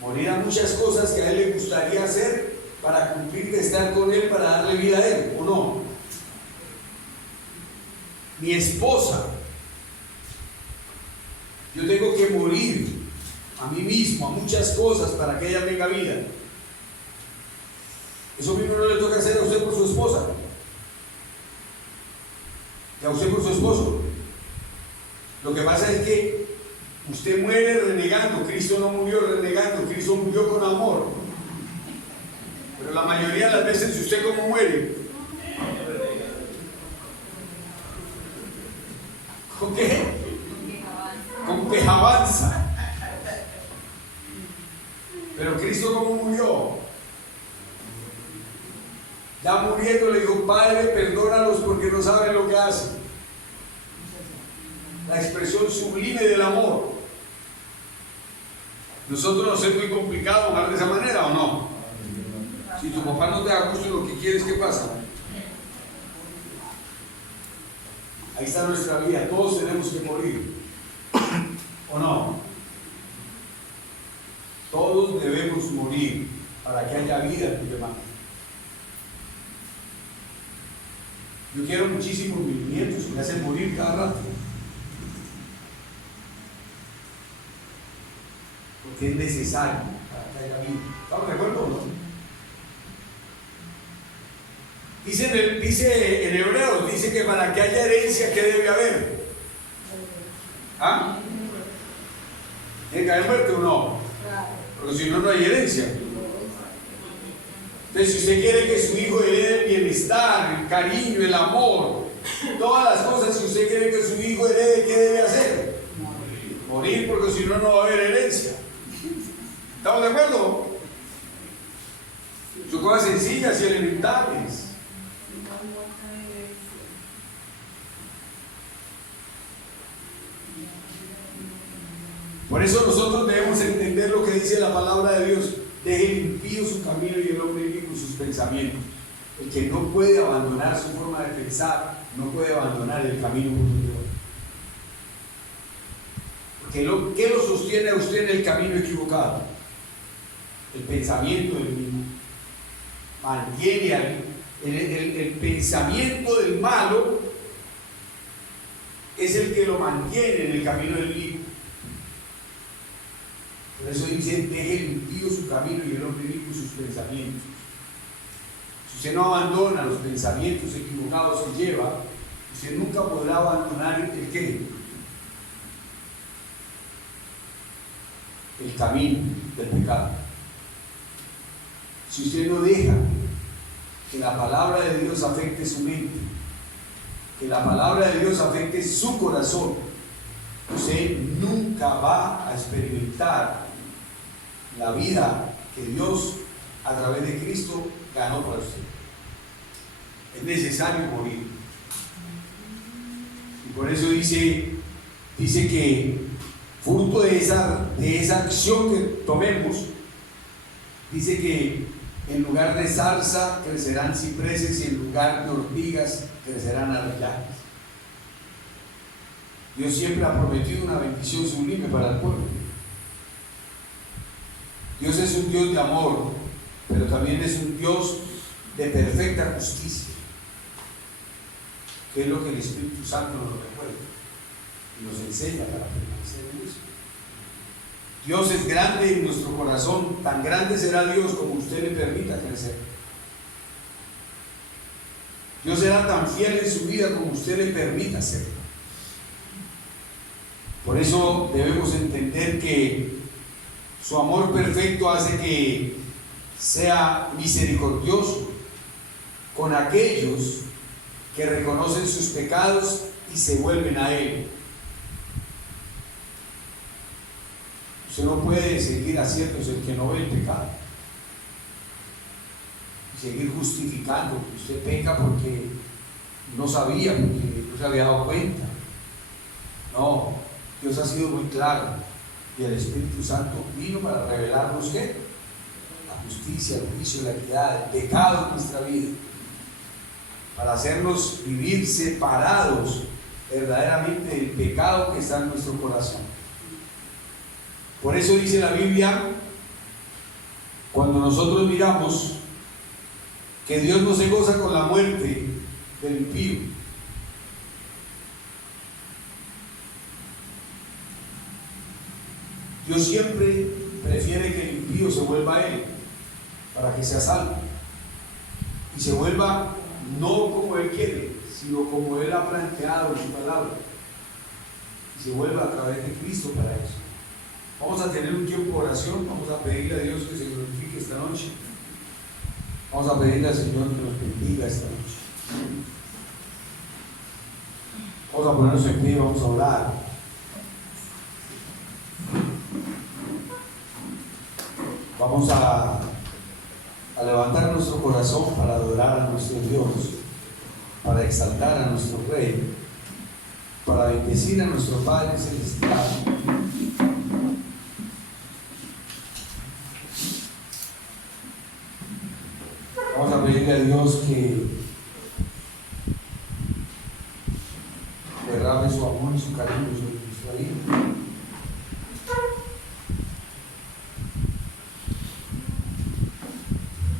Morir a muchas cosas que a él le gustaría hacer para cumplir de estar con él, para darle vida a él, ¿o no? Mi esposa, yo tengo que morir a mí mismo, a muchas cosas para que ella tenga vida. Eso mismo no le toca hacer a usted por su esposa, y a usted por su esposo. Lo que pasa es que usted muere renegando. Cristo no murió renegando, Cristo murió con amor. Pero la mayoría de las veces, ¿usted cómo muere? ¿Con qué? Con quejabanza. Pero Cristo ¿cómo murió? Ya muriendo le dijo, Padre, perdónalos porque no saben lo que hacen. La expresión sublime del amor. Nosotros nos es muy complicado hablar de esa manera, ¿o no? Si tu papá no te da gusto lo que quieres, ¿qué pasa? Ahí está nuestra vida, todos tenemos que morir, ¿o no? Todos debemos morir para que haya vida en los demás. Yo quiero muchísimos mis nietos, me hacen morir cada rato. Porque es necesario para que haya vida. ¿Estamos de acuerdo o no? Dice en Hebreos, dice que para que haya herencia, ¿qué debe haber? ¿Ah? ¿Tiene que haber muerte o no? Porque si no, no hay herencia. Entonces, si usted quiere que su hijo herede el bienestar, el cariño, el amor, todas las cosas, si usted quiere que su hijo herede, ¿qué debe hacer? Morir, porque si no, no va a haber herencia. ¿Estamos de acuerdo? Son cosas sencillas y elementales. Por eso nosotros debemos entender lo que dice la palabra de Dios. Deje el impío su camino y el hombre inicuo sus pensamientos. El que no puede abandonar su forma de pensar, no puede abandonar el camino por donde va. Porque ¿qué lo sostiene a usted en el camino equivocado? El pensamiento del mismo. Mantiene el pensamiento del malo, es el que lo mantiene en el camino del inicuo. Por eso dice, deje el impío su camino y el hombre inicuo sus pensamientos. Si usted no abandona los pensamientos equivocados que lleva, usted nunca podrá abandonar el ¿qué? El camino del pecado. Si usted no deja que la palabra de Dios afecte su mente, que la palabra de Dios afecte su corazón, usted nunca va a experimentar la vida que Dios a través de Cristo ganó para usted. Es necesario morir. Y por eso dice que fruto de esa acción que tomemos, dice que en lugar de zarza crecerán cipreses y en lugar de ortigas crecerán arrayanes. Dios siempre ha prometido una bendición sublime para el pueblo. Dios es un Dios de amor, pero también es un Dios de perfecta justicia, que es lo que el Espíritu Santo nos recuerda y nos enseña para permanecer en eso. Dios es grande en nuestro corazón, tan grande será Dios como usted le permita crecer. Dios será tan fiel en su vida como usted le permita ser. Por eso debemos entender que su amor perfecto hace que sea misericordioso con aquellos que reconocen sus pecados y se vuelven a Él. Usted no puede seguir haciéndose el que no ve el pecado y seguir justificando que usted peca porque no sabía, porque no se había dado cuenta. No, Dios ha sido muy claro y el Espíritu Santo vino para revelarnos ¿qué? La justicia, el juicio, la equidad, el pecado en nuestra vida, para hacernos vivir separados verdaderamente del pecado que está en nuestro corazón. Por eso dice la Biblia, cuando nosotros miramos que Dios no se goza con la muerte del impío, Dios siempre prefiere que el impío se vuelva a Él para que sea salvo y se vuelva no como Él quiere, sino como Él ha planteado en su palabra, y se vuelva a través de Cristo para eso. Vamos a tener un tiempo de oración, vamos a pedirle a Dios que se glorifique esta noche, vamos a pedirle al Señor que nos bendiga esta noche. Vamos a ponernos en pie, vamos a orar. Vamos a levantar nuestro corazón para adorar a nuestro Dios, para exaltar a nuestro Rey, para bendecir a nuestro Padre Celestial. Vamos a pedirle a Dios que derrame su amor y su cariño sobre nuestra vida.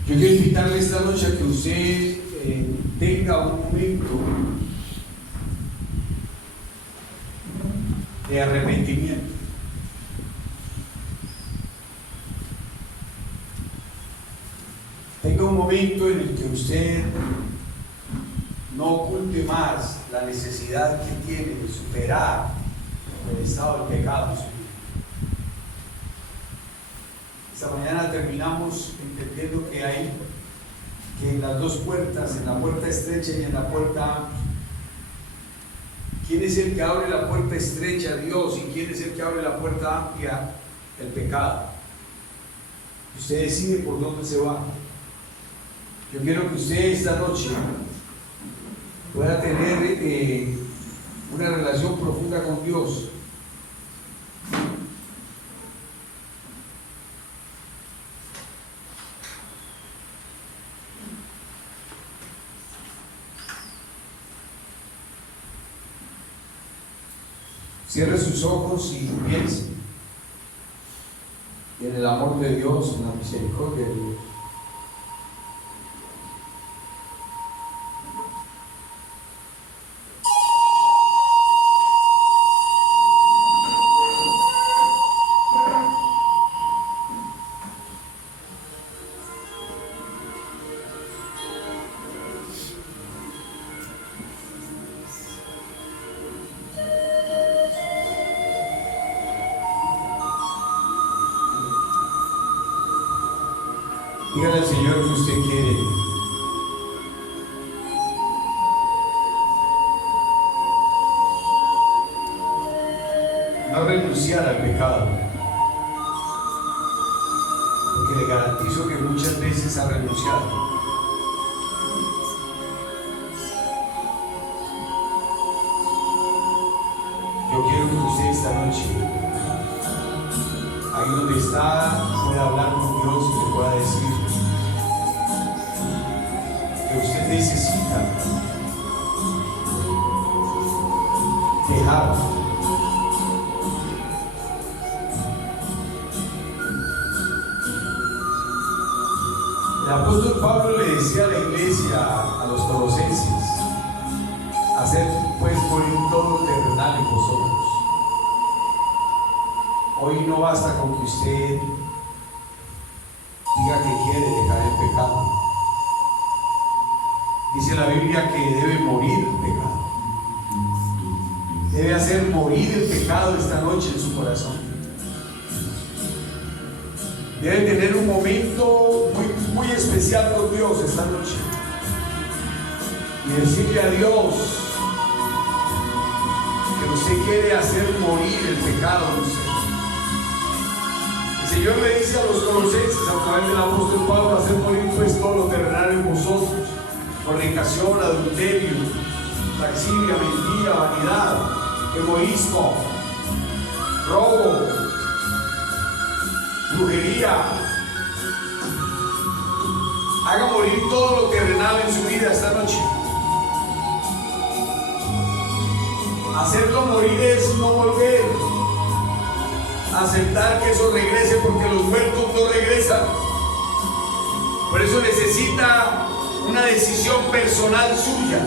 Yo quiero invitarle esta noche a que usted tenga un momento de arrepentimiento. Tenga un momento en el que usted no oculte más la necesidad que tiene de superar el estado del pecado. Esta mañana terminamos entendiendo que en las dos puertas, en la puerta estrecha y en la puerta amplia, ¿quién es el que abre la puerta estrecha? Dios. ¿Y quién es el que abre la puerta amplia? El pecado. Usted decide por dónde se va. Yo quiero que usted esta noche pueda tener una relación profunda con Dios Cierre sus ojos y piense en el amor de Dios, en la misericordia de Dios. Dígale al Señor que usted quiere no renunciar al pecado, porque le garantizo que muchas veces ha renunciado. Yo quiero que usted esta noche, ahí donde está, pueda hablar con Dios y le pueda decir que usted necesita dejar el apóstol Pablo le decía a la iglesia, a los colosenses, hacer pues morir todo lo terrenal en vosotros. Hoy no basta con que usted diga que quiere dejar el pecado. Dice la Biblia que debe morir el pecado. Debe hacer morir el pecado esta noche en su corazón. Debe tener un momento muy especial con Dios esta noche y decirle a Dios que usted quiere hacer morir el pecado de usted. El Señor le dice a los colosenses a través del apóstol Pablo: hacer morir pues todo lo terrenal en vosotros: fornicación, adulterio, lascivia, mentira, vanidad, egoísmo, robo, brujería. Haga morir todo lo terrenal en su vida esta noche. Hacerlo morir es no volver a aceptar que eso regrese, porque los muertos no regresan. Por eso necesita una decisión personal suya,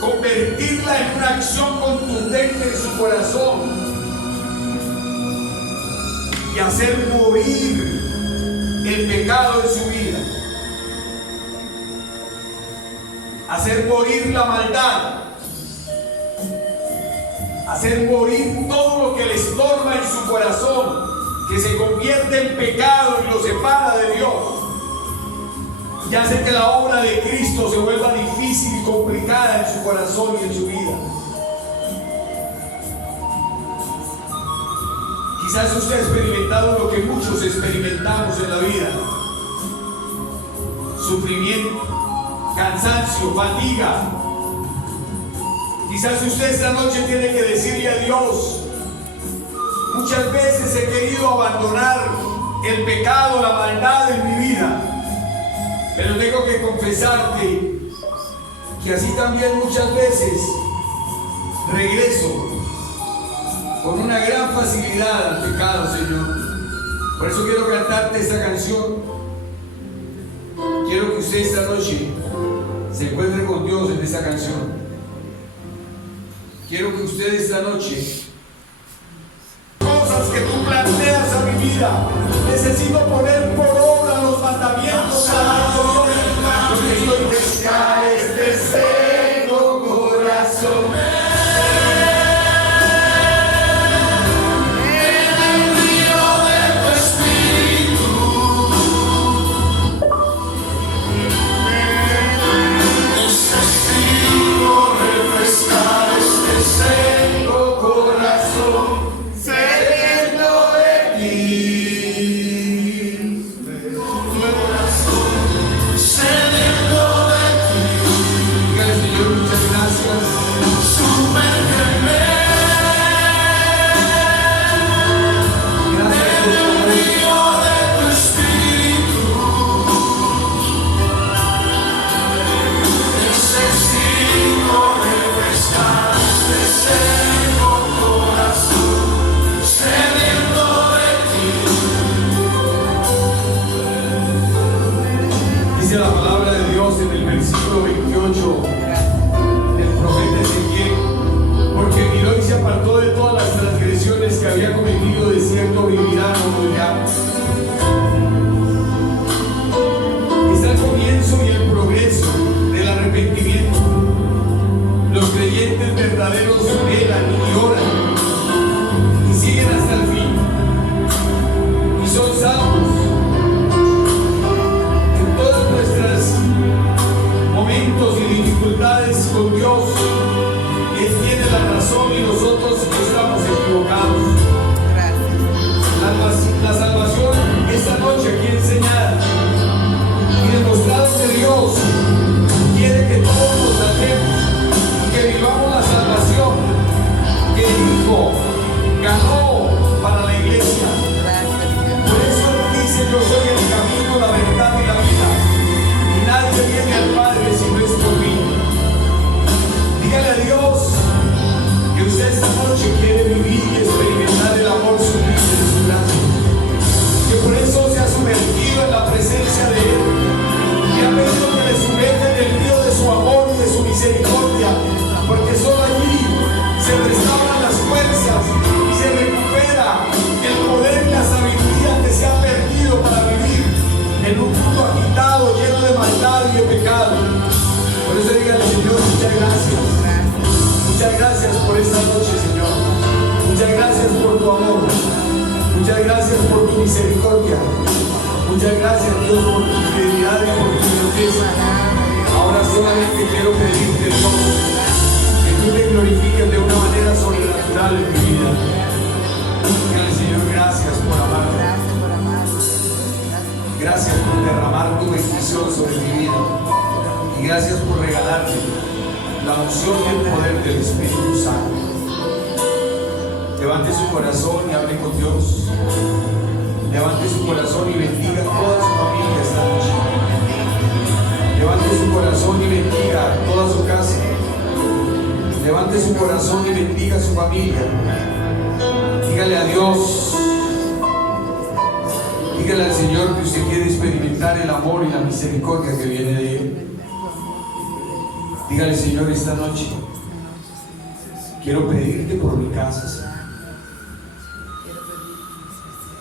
convertirla en una acción contundente en su corazón y hacer morir el pecado en su vida, hacer morir la maldad, hacer morir todo lo que le estorba en su corazón, que se convierte en pecado y lo separa de Dios, y hace que la obra de Cristo se vuelva difícil y complicada en su corazón y en su vida. Quizás usted ha experimentado lo que muchos experimentamos en la vida: sufrimiento, cansancio, fatiga. Quizás usted esta noche tiene que decirle a Dios: muchas veces he querido abandonar el pecado, la maldad en mi vida, pero tengo que confesarte que así también muchas veces regreso con una gran facilidad al pecado, Señor. Por eso quiero cantarte esta canción. Quiero que usted esta noche se encuentre con Dios en esta canción. Quiero que usted esta noche, cosas que tú planteas a mi vida, necesito poner por obra los mandamientos de la Dios, porque estoy descalzo, deseo corazón. Sediento de verdaderos velan y oran y siguen hasta el fin y son salvos. En todas nuestras momentos y dificultades con Dios, Él tiene la razón y nosotros estamos equivocados. La salvación esta noche aquí enseñada y demostrado que Dios quiere que todos nos salvemos y que vivamos la salvación que el Hijo ganó para la iglesia. Por eso Él dice: yo soy el camino, la verdad y la vida, y nadie viene al Padre si no es por mí. Dígale a Dios que usted esta noche quiere vivir y experimentar el amor sublime de su gracia, que por eso se ha sumergido en la presencia de Él y ha pedido que le sumerja en el río de su amor y de su misericordia, porque solo allí se restauran las fuerzas y se recupera el poder y la sabiduría que se ha perdido para vivir en un mundo agitado, lleno de maldad y de pecado. Por eso dígale: Señor, muchas gracias. Muchas gracias por esta noche, Señor. Muchas gracias por tu amor. Muchas gracias por tu misericordia. Muchas gracias, Dios, por tu fidelidad y por tu grandeza. Ahora solamente quiero pedirte, Dios, que tú te glorifiques de una manera sobrenatural en mi vida. Dígale: Señor, gracias por amarme. Gracias por derramar tu bendición sobre mi vida. Y gracias por regalarme la unción y el poder del Espíritu Santo. Levante su corazón y hable con Dios. Levante su corazón y bendiga a toda su familia esta noche. Levante su corazón y bendiga a toda su casa. Levante su corazón y bendiga a su familia. Dígale a Dios, dígale al Señor que usted quiere experimentar el amor y la misericordia que viene de Él. Dígale: Señor, esta noche quiero pedirte por mi casa, Señor.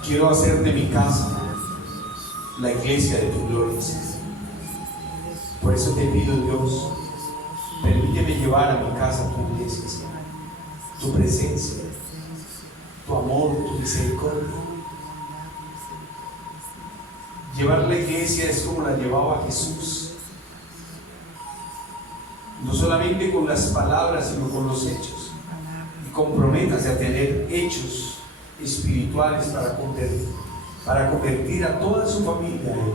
Quiero hacer de mi casa la iglesia de tu gloria, Señor. Por eso te pido, Dios, permíteme llevar a mi casa tu iglesia, Señor. Tu presencia, tu amor, tu misericordia. Llevar la iglesia es como la llevaba Jesús. No solamente con las palabras, sino con los hechos. Y comprométase a tener hechos espirituales para convertir a toda su familia a Él.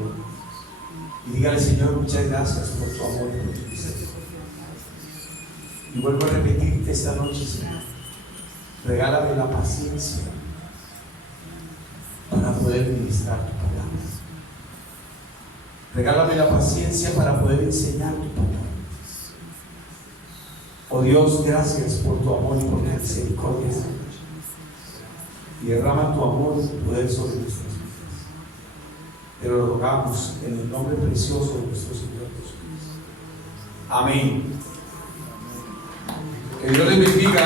Y dígale: Señor, muchas gracias por tu amor y por tu misericordia. Y vuelvo a repetirte esta noche, Señor, regálame la paciencia para poder ministrar tu palabra. Regálame la paciencia para poder enseñar tu palabra. Oh Dios, gracias por tu amor y por tu misericordia esta noche. Y derrama tu amor y tu poder sobre nuestras vidas. Te lo rogamos en el nombre precioso de nuestro Señor Jesucristo. Amén. Que Dios les bendiga.